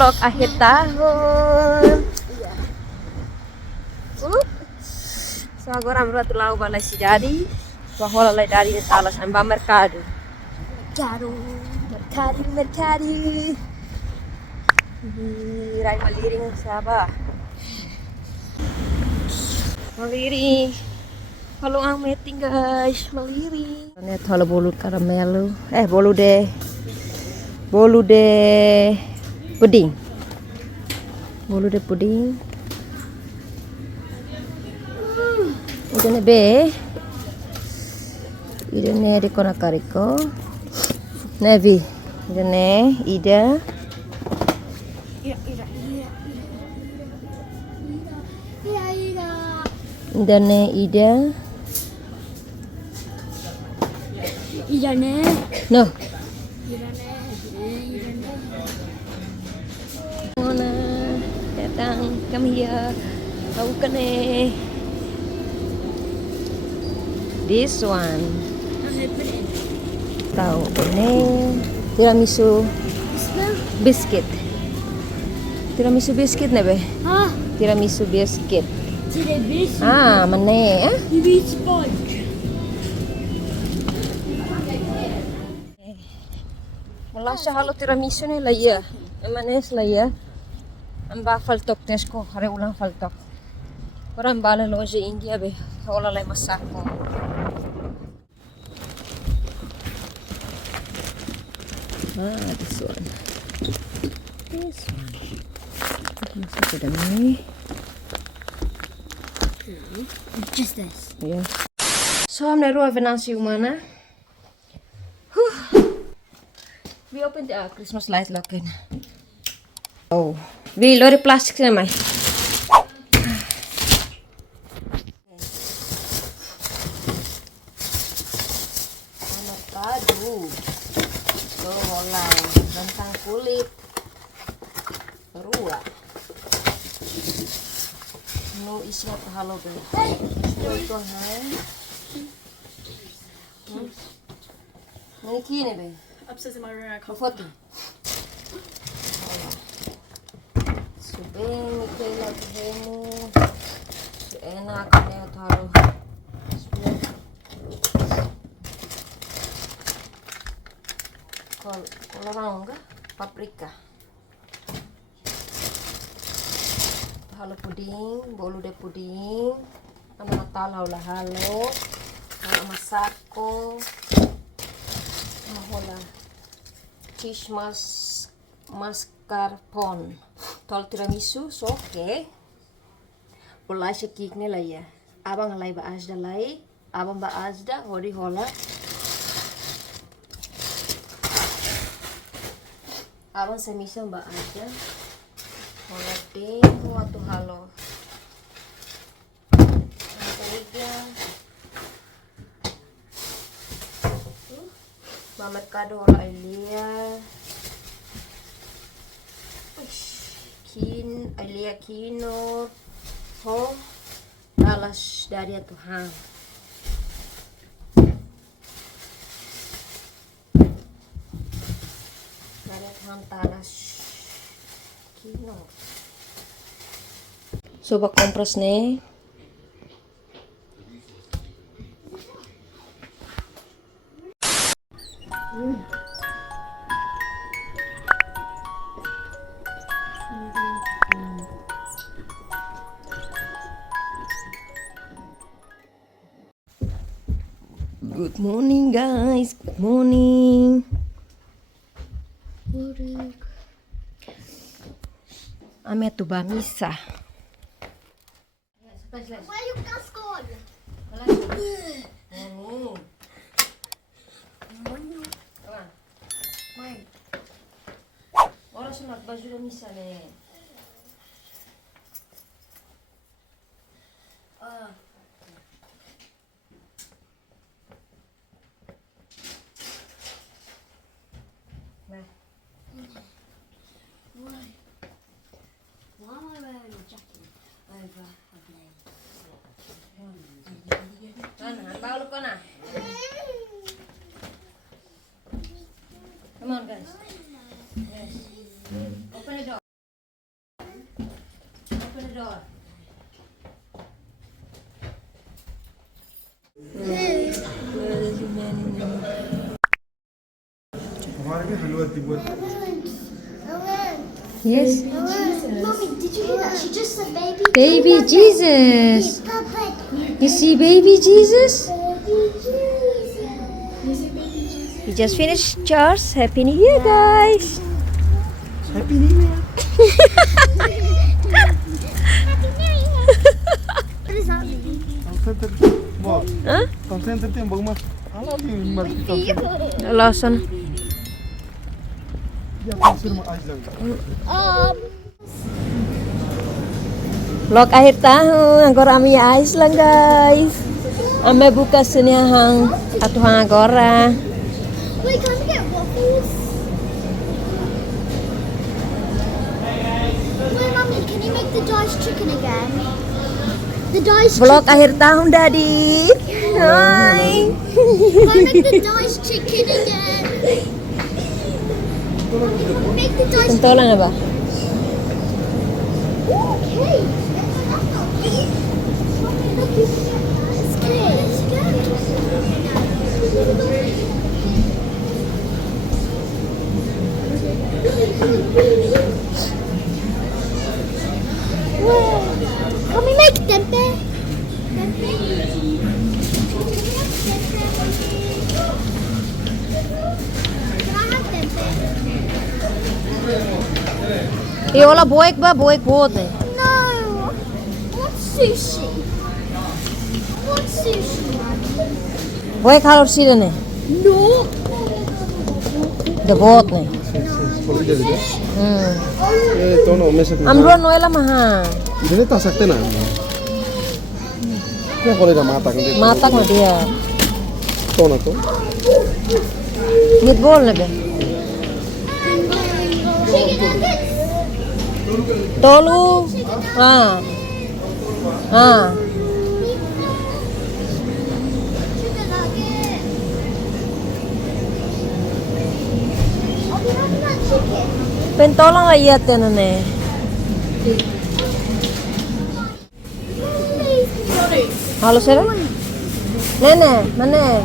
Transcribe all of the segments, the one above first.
vlog akhir tahun. So agora vamos lá o balai cidade. Rola lá dari talas amba mercado. Mercado. Rai maliring siapa? Maliri. Halo ang meeting guys, maliri. Ini thalo bolu caramelo. Bolu de pudding. Bolu de pudding. Idane be. Idane de kona kariko. Nevi. Idane ida. Idane ida. Idane. No. Mona, datang kami here. Tahu kan this one. Tahu ini tiramisu biscuit. Tiramisu biscuit nebe? Ah, Tiramisu biscuit. tiramisu. Ah, mana? Tiramisu sponge. Mula siya halo tiramisu ni laya. Emanes laya. Amba faltok tesko hare ulang faltok. Orang bala loje India be. Ola lay masako. This one. Masuk ke dalam ni. Just this. Yeah. So I'm neru venansi umana. We opened the Christmas light lock-in. Oh, we lori plastic na mai. Padu. So wala tentang kulit. Perua. No isinya halo be. Ito hai. Ini kini be. Upstairs in my room, I can't. Foto. Subeng kela kemu. Enak ni taruh. Kolorang ke? Paprika. Halo puding, bolu de puding. Ano talau lah halo. Masako. Mahola. Cheese mascarpone. Tol tiramisu, so okay. Bolai sekik ni lah ya. Abang halai ba asda lai. Abang ba asda hori hola. Abang semisa ba asda. Hola ting waktu halo. Tiga. Mercado hola Elia. Elia kino. Ho. Talas dari Tuhan. Dari Tuhan talas kino. Coba kompres nih. Good morning guys, good morning. Ame tu ba misa. Where you guys gone? Orang sunat baju dah misa le. Why am I wearing a jacket over a blazer? Mana? Bawa lupa na. Come on guys. Yes. Open the door. Yes. Mommy, did you hear that? She just said baby. Baby Jesus. Papa. You see baby Jesus? Baby Jesus. We just finished church. Happy New Year, guys. Happy New Year. What is that mean? Huh? Lawson. Vlog akhir tahun agora ami ais lang guys. Ame buka senihang atuhang agora. Wait, can we get waffles? Wait, Mommy, can you make the diced chicken again? The diced Vlog chicken. akhir tahun Daddy. Hai. Can I make the diced chicken again? Mommy, make the diced Pentolan apa? Okay. It's good. It's Wow. Can we make tempe? Can I have tempe? Iola boek ba boek boat eh. No. What's sushi? What's sushi? Boek halor sila ne. No. The boat ne. Amro noela maha. Ini tak sakit na. Kaya kalau dah matak nanti. Matak na dia. Tono to. Meatball na ba? Chicken nuggets. Tolu. Ah. Ah. Chicken nugget. I'll be having that chicken. Pentolang la iya tena ne. Halo sir. Nene, mana?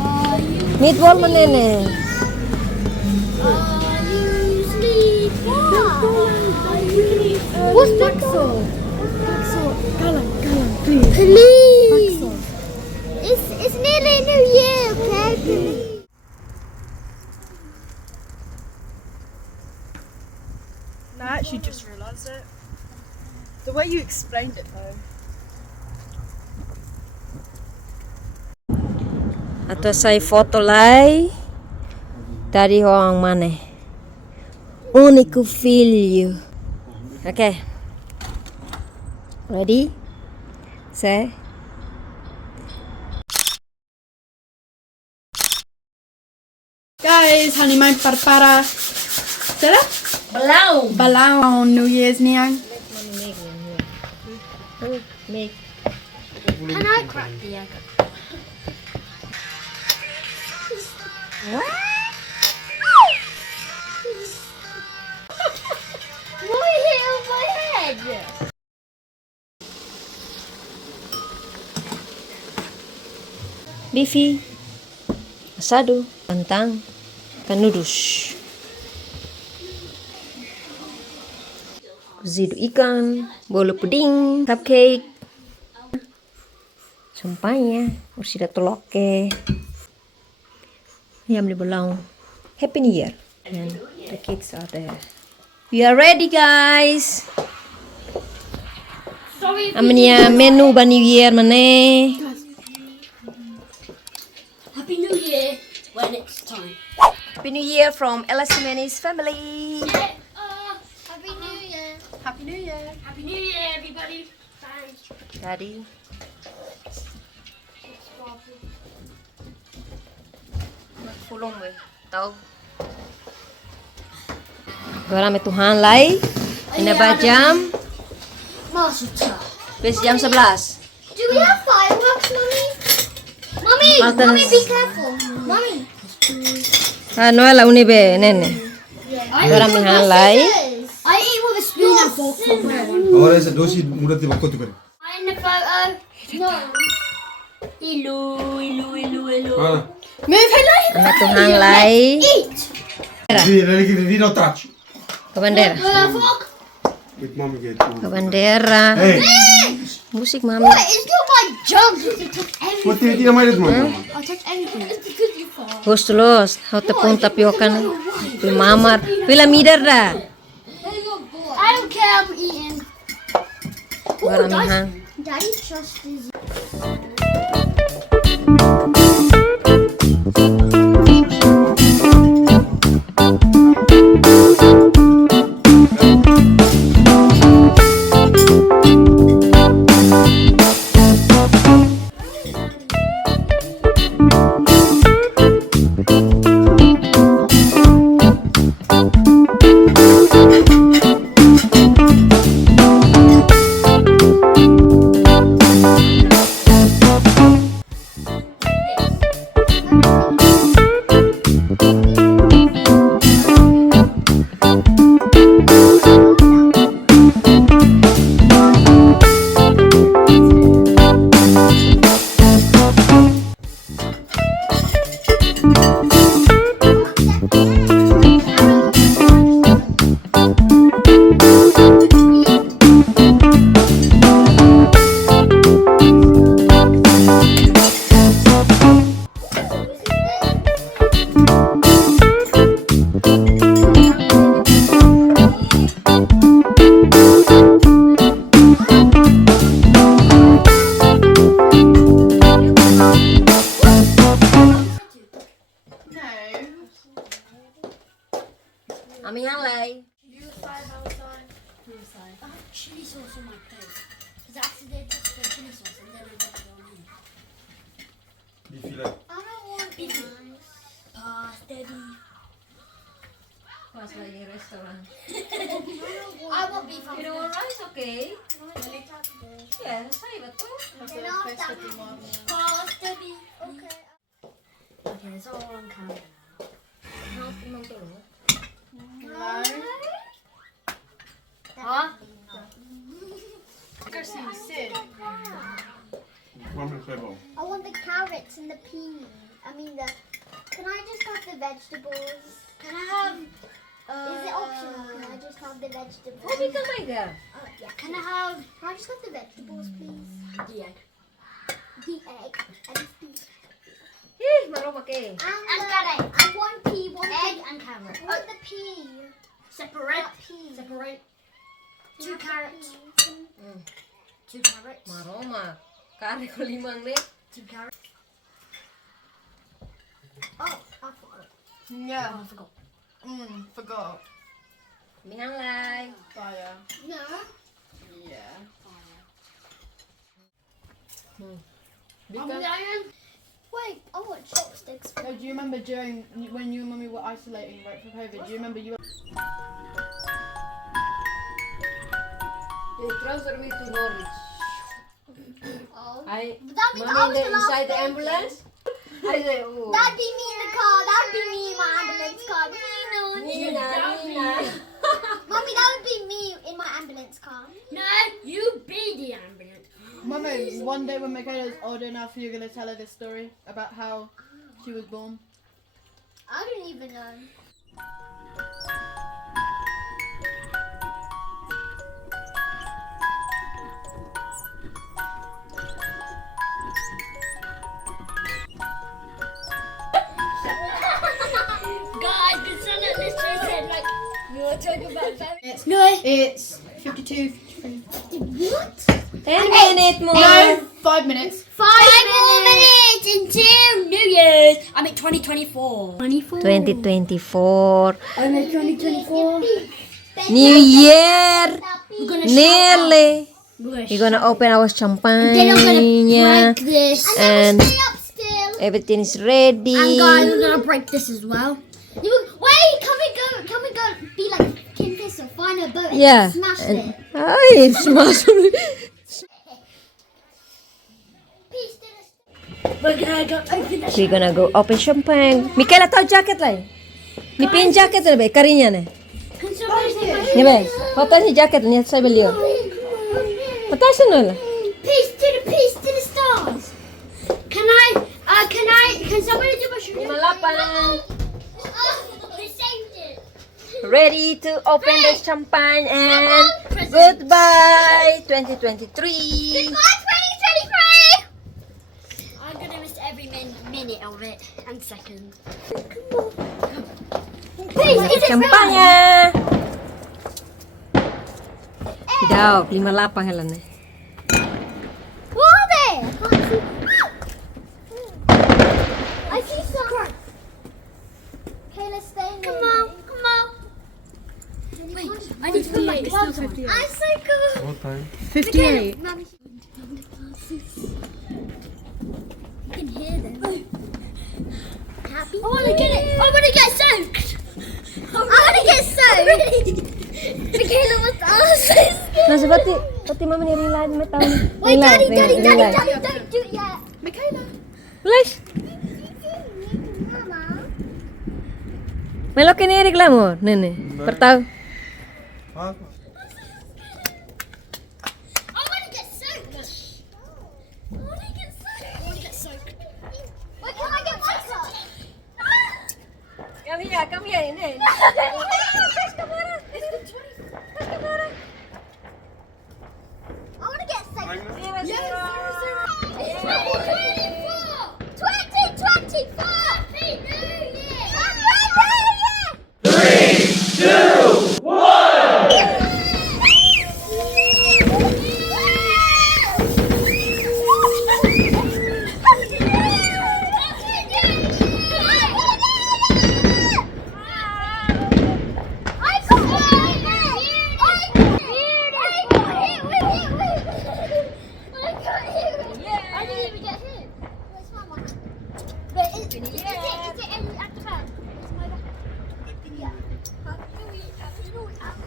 Meatball mana nene? What's baksol? Please. It's nearly New Year, okay? Please. No, I actually just realised it. The way you explained it though. Atau saya foto lai dari orang mana? Uniku filho. Okay. Ready? Say. Guys, honey, my para. Será? Belau. Balau on New Year's nian. Make. Can I crack the egg? Why hit on my head? Beefy. Asado. Kantang. Kanudus. Cozido ikan. Bolo puding. Cupcake. Sampainya. Ursida toloke. Yam di belang. Happy New Year. And the kids are there. We are ready, guys. Amnya menu ba New Year mana? Happy New Year when it's time. Happy New Year from Elastimani's family. Happy New Year. Happy New Year. Happy New Year, everybody. Thanks. Daddy. Pulong we. Tahu. Agora me Tuhan lai. Ina ba jam? Master. Bes jam 11. Do we have fireworks, Mommy? Mommy, Martin. Mommy, be careful. Mommy. Ano la unibe nene. Agora me han lai. I eat with a spoon and Ahora ese dosi mudah tiba kau tu kan. In the photo. No. Mana? Move, hello. Ano to hanglay? Eat. Di no touch. Kabandera. Fork. With mommy get. Kabandera. Hey. Musik mami. What? It's not my job to touch everything. What did you mind mom? I touch everything. It's because you fall. Gustulos. How te pun tapiokan. Mamar. Pila mider da. I don't care. I'm eating. Baramihan. Daddy trusts. Ami hanglay. Chili sauce on my plate. Because I accidentally touched the chili sauce and then I got it on me. I don't want beef. Pasta beef. Pas lagi restoran. I want beef. You don't want rice, okay? Yeah, say betul. Pasta beef. Okay. Okay, it's all on camera now. No. Huh? Chrissy, sit. Mommy say bom. I want the carrots and the peas. I mean the. Can I just have the vegetables? Can I have? Is it optional? Can I just have the vegetables? Sabi ka may ga. Yeah. Can I just have the vegetables, please? The egg. The egg and the peas. Maroma ke. And carrot. I want pea. One egg and carrot. I want the pea. Separate. Pea. Separate. 2 carrots. 2 carrots. Maroma. Kari ko 5 nih. 2 carrots. Oh, I forgot. Yeah. Oh, I forgot. Forgot. Ami hanglay. Fire. No. Yeah. Wait, I want chopsticks. So do you remember during when you and Mummy were isolating right for COVID? Do you remember you? They transfer me to Norwich. Oh. I But that means I mommy was in the last inside the baby. ambulance. I say, oh. That'd be me in the car. That'd be me in my ambulance car. Nina, Nina. Mommy, that would be me in my ambulance car. No, you be the ambulance. Mummy, one day when Michaela's old enough, you're gonna tell her this story about how she was born. I don't even know. Guys, the son of this said like you were talking about family. It's 52, 53. What? 10 minutes more. No, 5 minutes. 5 more minutes until New Year's. I mean 2024. 2024. I mean 2024. New Year. We're gonna Nearly. We're We're gonna open our champagne. Then I'm gonna break this. And Stay up still. everything is ready. And guys, we're gonna break this as well. Wait, can we go be like Kim Fisher, find a boat and Yeah. smash And, it? ay, smash. Peace to the We're gonna go open the We're gonna go open champagne. Michaela, tau jacket lah. Ni pin jacket lah, be karinya ne. somebody take my Ni ba? Patay si jacket niya sa beliau. Patay sa nila. Peace to the stars. Can somebody do my shoe? Malapan. We saved it. Ready to open the champagne and goodbye 2023. Goodbye, 2023. I'm gonna miss every minute of it and second. Please, is it Champagne. Daw, 58 lang eh. What are they? I see some. Okay, let's stay in there. Come on. Wait, I need to put my gloves on. I'm so cool. What time? 58. Mummy. You can hear them. Happy. I wanna get it. I wanna get soaked. I wanna get soaked. Michaela was awesome. Nasa pati mama ni Rila may tao. Wait, Daddy, don't do it yet. Michaela. Lish. Melo que ni reklamo, nene. Pertau. I wanna get soaked. I wanna get soaked. Wait, can I get my sock? Come here, nene. I wanna get soaked. 2024!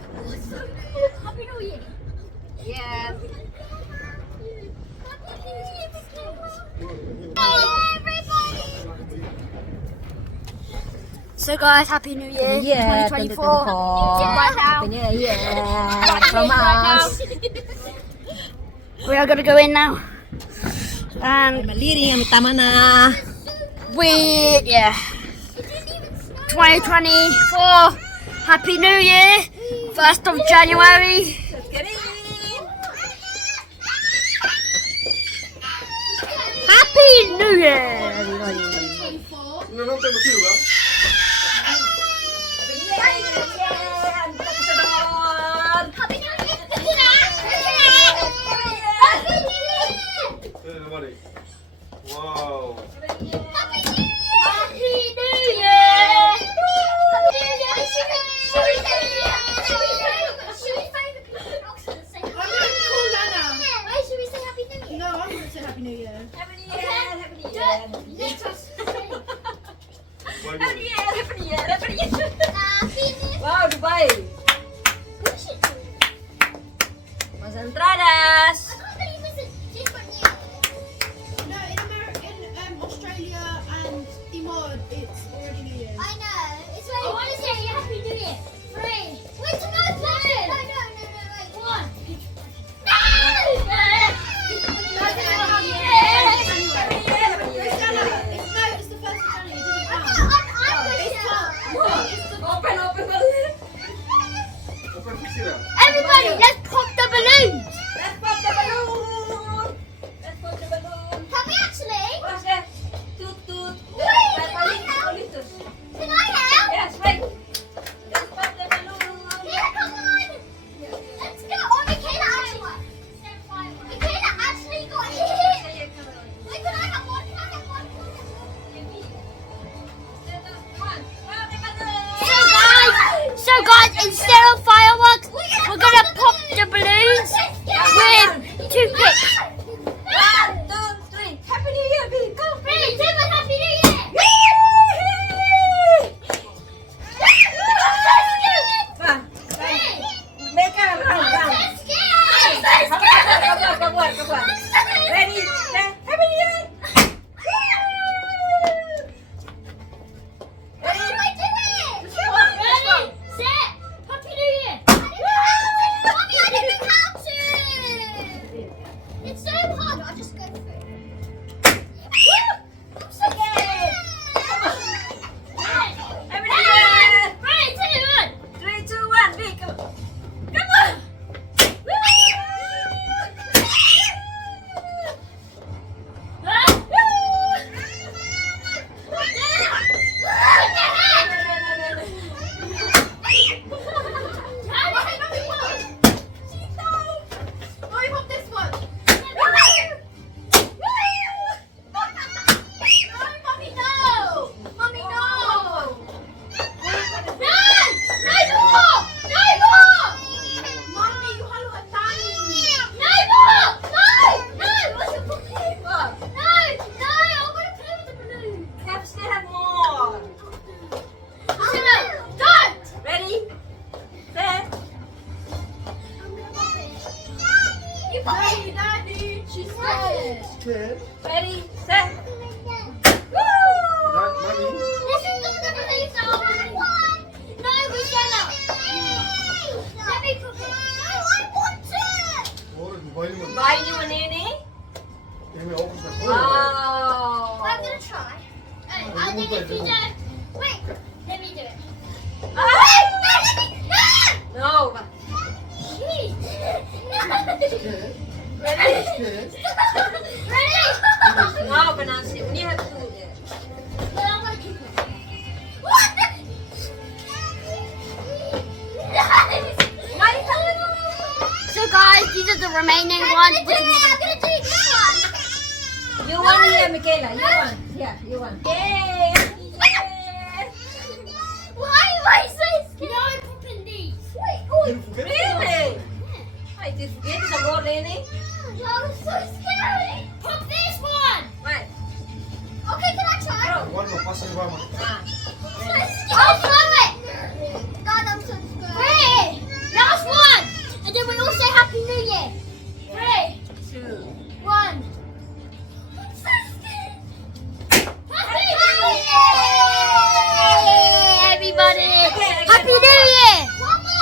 Happy New Year! Happy New Year! Yes. So guys, Happy New Year, Yeah, 2024. 2024. Right now. Yeah, from us. We are gonna go in now. And Maliri ang tama na. we, 2024, Happy New Year, 1st of January. Happy New Year, everybody. No, no tengo ciudad. Happy New Year. Wow. Happy New Year! Should we find the people in Oxford and say I'm gonna call Lana. Wait, should we say Happy New Year? No, I'm gonna say Happy New Year. Happy New Okay. Year, Happy New Do Year. it. Let us say Why Happy New Year, Happy New Year, Happy New Year. Happy New Year. Wow, Dubai. Push it. Boas Entradas. I can't believe it's a different year. No, in Australia and Timor, it's already New Year's. I know. It's right. I want to say Happy New Year. 3. Wait, no, wait. One. No! It's the 1st of January. It doesn't count. Open balloon. Open piscina. Everybody, let's pop the balloons. Let's pop the balloon. Let's pop the balloon. Can we actually? What's that? Toot toot. Wait, Like can I help? Olitos. Can I help? Yes, wait. Let's pop the balloon. Yeah, come on. Let's go. Oh, Michaela actually got hit. Wait, can I have one? Can I have one? So guys, instead of fireworks, we're gonna pop the balloons. You Daddy, Daddy, she's scared. Scared? Ready, set. Mommy? This is all the police are. No, we cannot. Let me put it. No, I want it. Oh, buy one. Buy you a nene. Amy, open the door. Wow. I'm gonna try. I think if you don't. Wait, let me do it. Ah! No! No. Jeez. Scared? Ready? Scared? Ready? No, Banansi. We have to do it. But I'm gonna keep it. What? So guys, these are the remaining ones. I'm gonna do this one. You won here, Michaela. You won. Yeah, you won. Yay! Why am I so scared? No, I'm popping these. Wait, You forget? Really? I did forget some more, Lenny. that was so scary. Pop this one. Right. Okay, can I try? One more, pass it one more. Ah. I'll throw it. God, I'm so scared. Three. Last one. And then we all say Happy New Year. 3, 2. 1. I'm so scared. Happy New Year, everybody. Happy New Year. One more.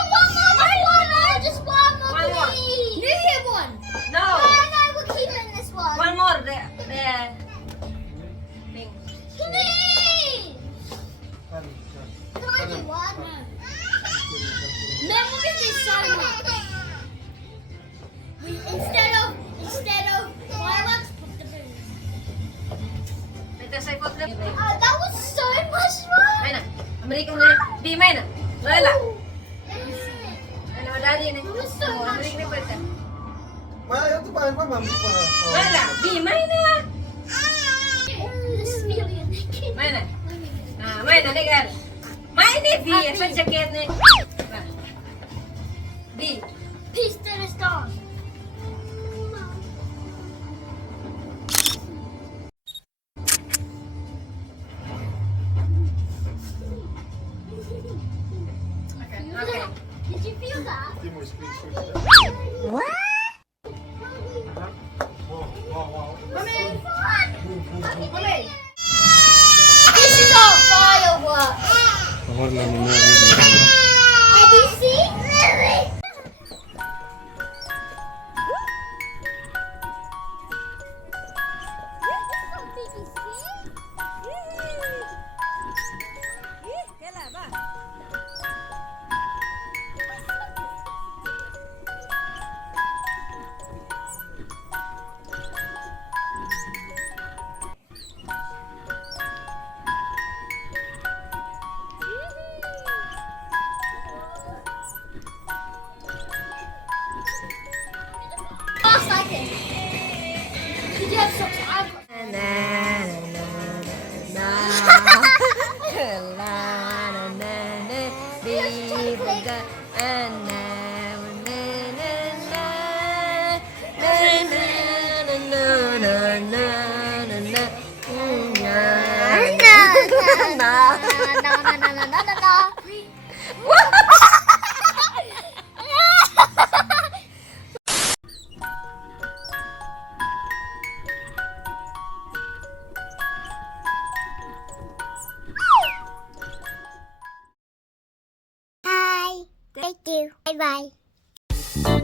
Just one more, One more. please. New Year one. No. No, we're keeping this one. One more. There. Thing. Please. Can I do one? Memories is so much. Instead of fireworks, put the balloons. Ito sa ipot na. That was so much fun. May na. Amerika na. Di, may na. Lola. Ano, daddy na. It was so much Amerika na po ito. Well, ito pa, mami pa. Lola. Di, may na. This is really addictive. May na. Ah, may na. Legal. May ni Di. Sa jacket ni. Di. Peace to the stars. Okay. Did you feel that? Timor speaks for that. What? Wow. This is our fireworks. Have you seen? Last second. Did you have socks? I've got. Hi. Thank you. Bye bye.